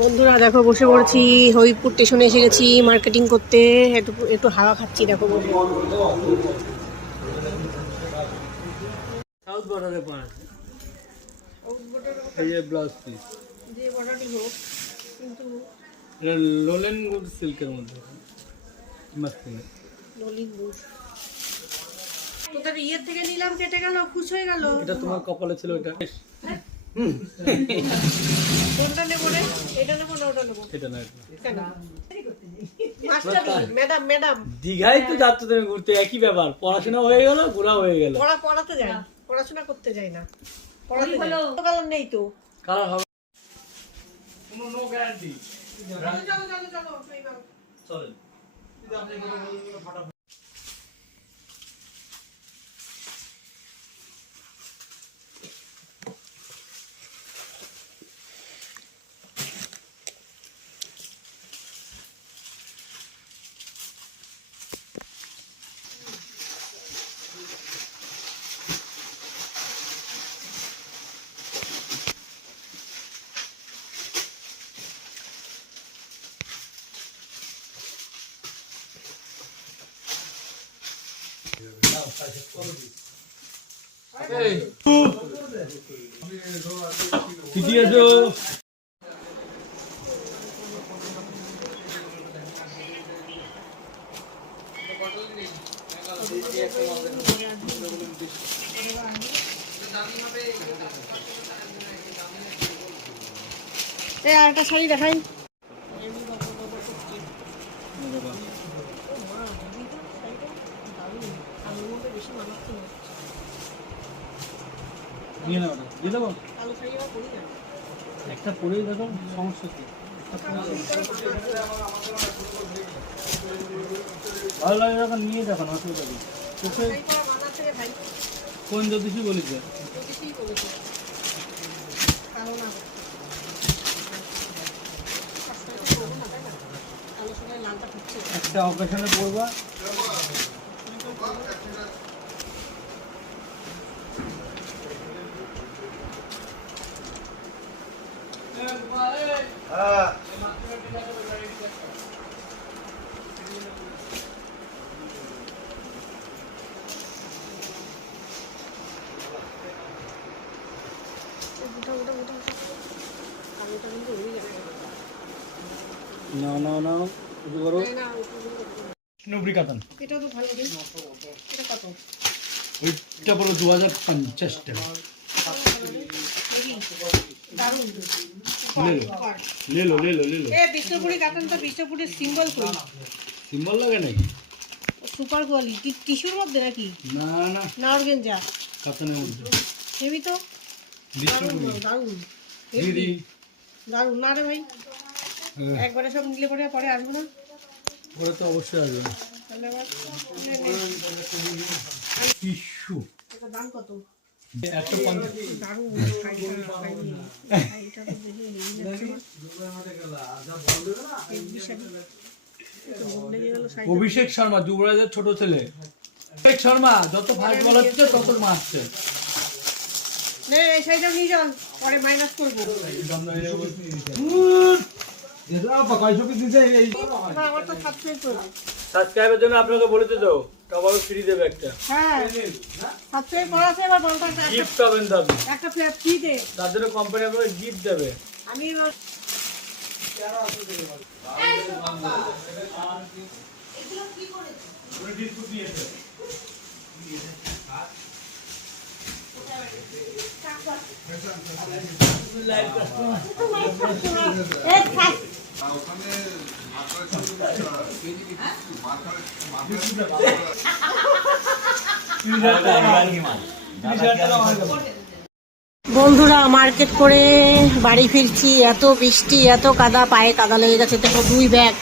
বন্ধুরা দেখো বসে পড়েছি হরিপুর স্টেশনে এসে গেছি মার্কেটিং করতে। একটু একটু হাওয়া খাচ্ছি দেখো বসে। সাউথ বর্ডারে পাওয়া এই যে ব্লাউজ পিস যে বর্ডারটি হোক কিন্তু লোলেন গুড সিল্কের মধ্যে। তোদের ইয়ের থেকে নিলাম কেটে গেল খুশ হয়ে গেল। এটা তোমার কপালে ছিল এটা। কোনটা নেব রে? এটা নেব না ওটা নেব? এটা না ম্যাডাম ম্যাডাম। দীঘায় তো যাচ্ছ তুমি ঘুরতে একই ব্যাপার। পড়াশোনা হয়ে গেল ঘোরা হয়ে গেল। পড়া পড়াতে যাই পড়াশোনা করতে যাই না। পড়াতে কালার নেই তো। কালার হবে কোনো নো গ্যারান্টি চলো চলো চলো চলো এইবার। ঠিকই আছো একটা শাড়ি দেখাই। নিয়ে নাও ওটা। দিয়ে দেবো? না একটা পরেই দেখো সমস্যা কি? ভালো লাগে যখন নিয়ে দেখো না অসুবিধা নেই চোখে মানাচ্ছে কোন জ্যোতিষী বলেছে? জ্যোতিষই বলেছে। কালো না শাড়িটা পরবো না, তাই না? কালো সবাই লালটা ঠুকছে একটা অকেশনে পড়বা ওটা ওটা ওটা কালোটা কিন্তু উড়ে যাবে নাও নাও নাও শুরু করো। না, না, ওটা উড়ে যাবে। নুবরি কাতান এটাও তো ভালো দিন। এটা কত? ওইটা বলো দু হাজার পঞ্চাশ টাকা। দারুণ। লে লো লে লো লে লো এ বিষ্ণুপুরি কাটন তো বিষ্ণুপুরের সিম্বল কই সিম্বল লাগে নাকি? সুপার কোয়ালিটি টিস্যুর মধ্যে নাকি? না না। না অর্গেনজা কাতানের মধ্যে। হেবি তো? বিষ্ণুপুরি। দারুণ দিদি। দারুণ। না রে ভাই হ্যাঁ, একবারে সব নিলে পরে পরে আসবে না। ওরা তো অবশ্যই আসবে নে। টিস্যু এটার দাম কত? একটা পঞ্চাশ। অভিষেক শর্মা যুবরাজের ছোট ছেলে। অভিষেক শর্মা যত ফাস্ট বল হচ্ছে তত মারছে নে, এই সাইডটা নিয়ে যান পরে মাইনাস করব। সাবস্ক্রাইবের জন্য আপনাকে বলেছে তো কাবাবে ফ্রি দেবে একটা। হ্যাঁ সাবস্ক্রাইব করা আছে এবার বলতো গিফট পাবেন দাদু। একটা ফ্ল্যাট ফ্রি দে। তার জন্য কোম্পানি আপনাকে গিফট দেবে। আমি এই থাক। বন্ধুরা মার্কেট করে বাড়ি ফিরছি। এত বৃষ্টি, এত কাদা, পায়ে কাদা লেগে গেছে। দেখো দুই ব্যাগ